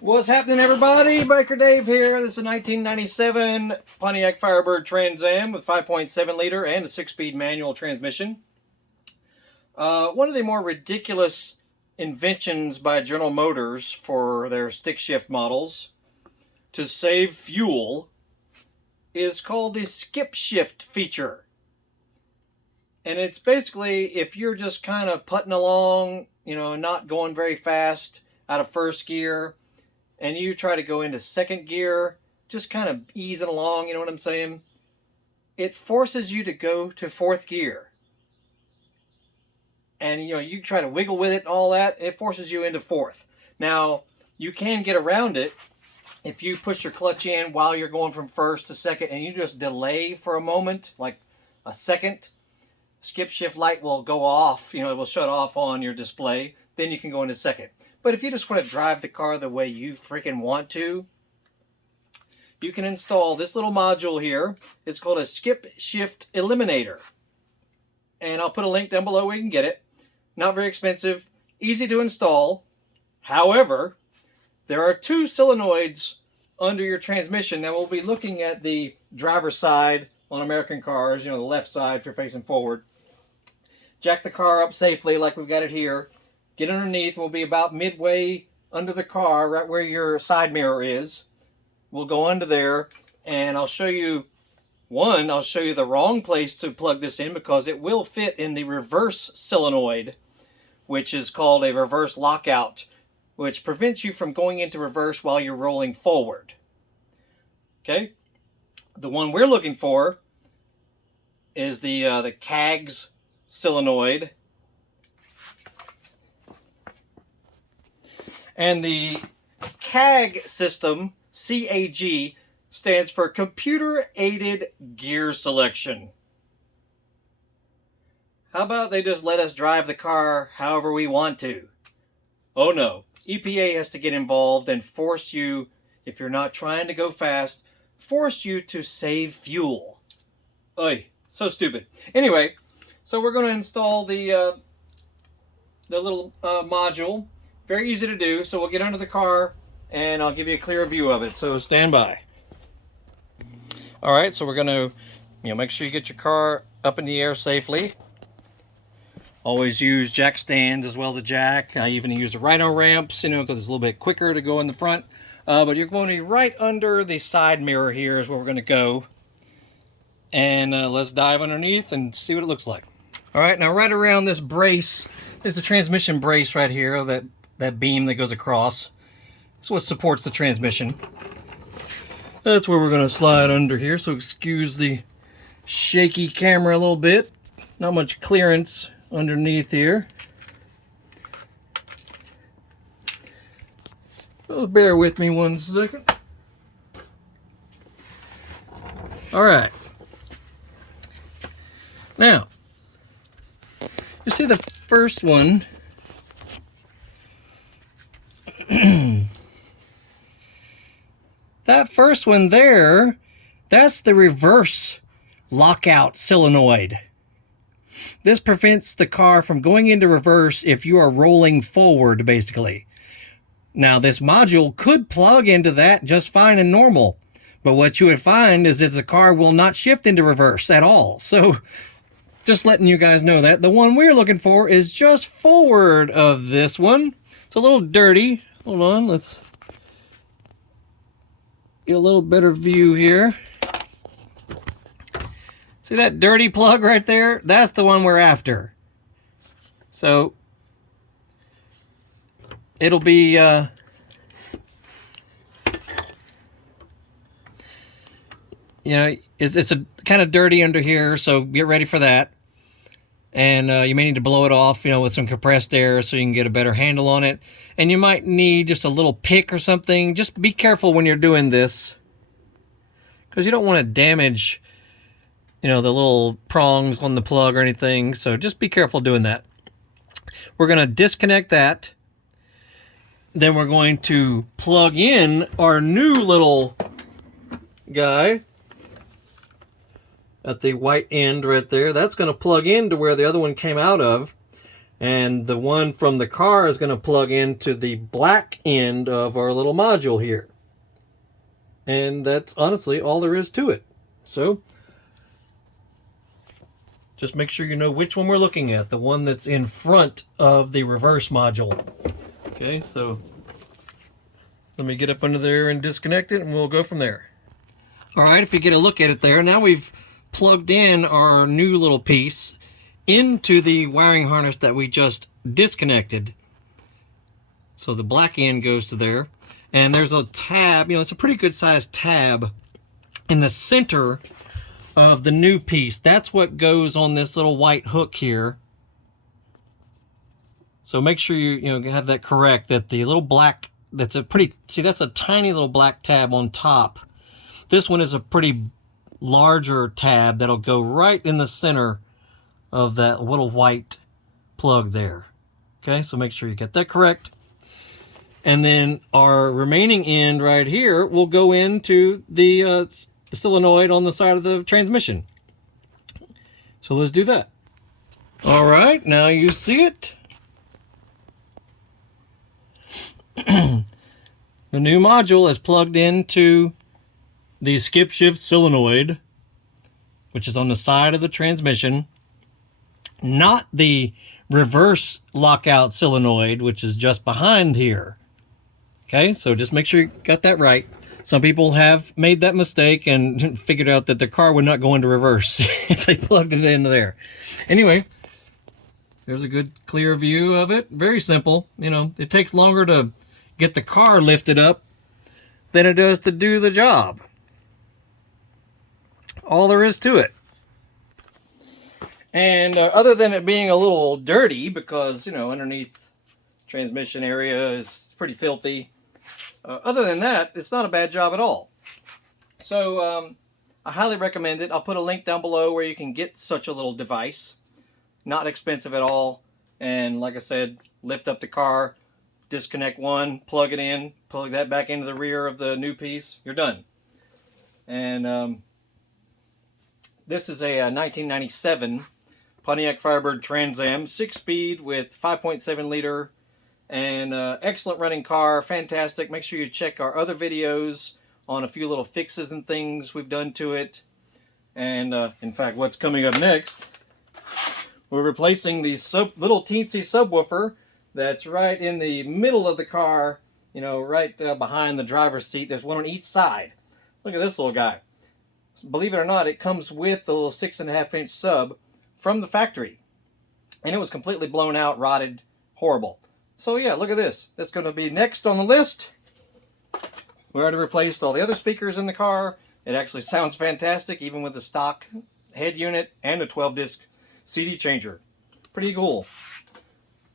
What's happening, everybody? Biker Dave here. This is a 1997 Pontiac Firebird Trans-Am with 5.7 liter and a 6-speed manual transmission. One of the more ridiculous inventions by General Motors for their stick shift models to save fuel is called the skip shift feature. And it's basically if you're just kind of putting along, not going very fast out of first gear, and you try to go into second gear, just kind of easing along, you know what I'm saying? It forces you to go to fourth gear. And, you try to wiggle with it and all that, it forces you into fourth. Now, you can get around it if you push your clutch in while you're going from first to second and you just delay for a moment, like a second. Skip shift light will go off, it will shut off on your display. Then you can go into second. But if you just want to drive the car the way you freaking want to, you can install this little module here. It's called a Skip Shift Eliminator. And I'll put a link down below where you can get it. Not very expensive, easy to install. However, there are two solenoids under your transmission. Now we'll be looking at the driver's side on American cars, the left side if you're facing forward. Jack the car up safely like we've got it here. Get underneath. We'll be about midway under the car, right where your side mirror is. We'll go under there, and I'll show you the wrong place to plug this in because it will fit in the reverse solenoid, which is called a reverse lockout, which prevents you from going into reverse while you're rolling forward. Okay? The one we're looking for is the CAGS solenoid. And the CAG system, CAG, stands for Computer Aided Gear Selection. How about they just let us drive the car however we want to? Oh no. EPA has to get involved and force you, if you're not trying to go fast, force you to save fuel. Oy, so stupid. Anyway, so we're going to install the little module. Very easy to do, so we'll get under the car and I'll give you a clear view of it, so stand by. Alright, so we're going to make sure you get your car up in the air safely. Always use jack stands as well as a jack. I even use the rhino ramps, because it's a little bit quicker to go in the front. But you're going to be right under the side mirror here is where we're going to go. And let's dive underneath and see what it looks like. Alright, now right around this brace, there's a transmission brace right here, that beam that goes across. That's what supports the transmission. That's where we're going to slide under here, so excuse the shaky camera a little bit. Not much clearance underneath here. So bear with me one second. Alright. Now, you see the first one. That first one there, that's the reverse lockout solenoid. This prevents the car from going into reverse if you are rolling forward, basically. Now, this module could plug into that just fine and normal, but what you would find is that the car will not shift into reverse at all. So, just letting you guys know that. The one we're looking for is just forward of this one. It's a little dirty. Hold on, let's get a little better view here. See that dirty plug right there? That's the one we're after. So it'll be it's a kind of dirty under here, so get ready for that. And you may need to blow it off, with some compressed air so you can get a better handle on it. And you might need just a little pick or something. Just be careful when you're doing this, because you don't want to damage, the little prongs on the plug or anything. So just be careful doing that. We're going to disconnect that. Then we're going to plug in our new little guy at the white end right there. That's going to plug into where the other one came out of. And the one from the car is going to plug into the black end of our little module here. And that's honestly all there is to it. So just make sure you know which one we're looking at. The one that's in front of the reverse module. Okay, so let me get up under there and disconnect it, and we'll go from there. All right, if you get a look at it there, now we've plugged in our new little piece into the wiring harness that we just disconnected. So the black end goes to there. And there's a tab, you know, it's a pretty good sized tab in the center of the new piece. That's what goes on this little white hook here. So make sure you have that correct, that the little black, that's a pretty, see, that's a tiny little black tab on top. This one is a pretty larger tab that'll go right in the center of that little white plug there. Okay, so make sure you get that correct. And then our remaining end right here will go into the solenoid on the side of the transmission. So let's do that. All right, now you see it. The new module is plugged into the skip shift solenoid, which is on the side of the transmission, not the reverse lockout solenoid, which is just behind here. Okay, so just make sure you got that right. Some people have made that mistake and figured out that the car would not go into reverse if they plugged it into there. Anyway, there's a good clear view of it. Very simple. You know, it takes longer to get the car lifted up than it does to do the job. All there is to it. And other than it being a little dirty, because, you know, underneath transmission area is pretty filthy. Other than that, it's not a bad job at all. So I highly recommend it. I'll put a link down below where you can get such a little device. Not expensive at all. And like I said, lift up the car, disconnect one, plug it in, plug that back into the rear of the new piece. You're done. And this is a 1997 Pontiac Firebird Trans-Am, 6-speed with 5.7 liter. And excellent running car, fantastic. Make sure you check our other videos on a few little fixes and things we've done to it. And in fact, what's coming up next, we're replacing the little teensy subwoofer that's right in the middle of the car, you know, right behind the driver's seat. There's one on each side. Look at this little guy. Believe it or not, it comes with a little 6.5-inch sub from the factory. And it was completely blown out, rotted, horrible. So yeah, look at this. That's going to be next on the list. We already replaced all the other speakers in the car. It actually sounds fantastic, even with the stock head unit and a 12-disc CD changer. Pretty cool.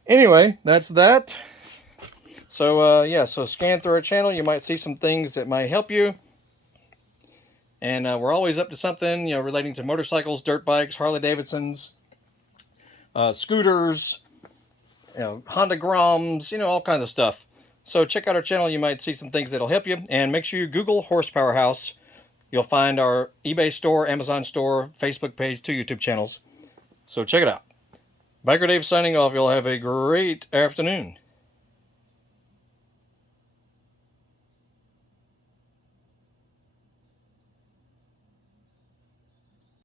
Anyway, that's that. So yeah, so scan through our channel. You might see some things that might help you. And we're always up to something, you know, relating to motorcycles, dirt bikes, Harley Davidsons, scooters, you know, Honda Groms, you know, all kinds of stuff. So check out our channel. You might see some things that'll help you. And make sure you Google Horsepower House. You'll find our eBay store, Amazon store, Facebook page, 2 YouTube channels. So check it out. Biker Dave signing off. You'll have a great afternoon.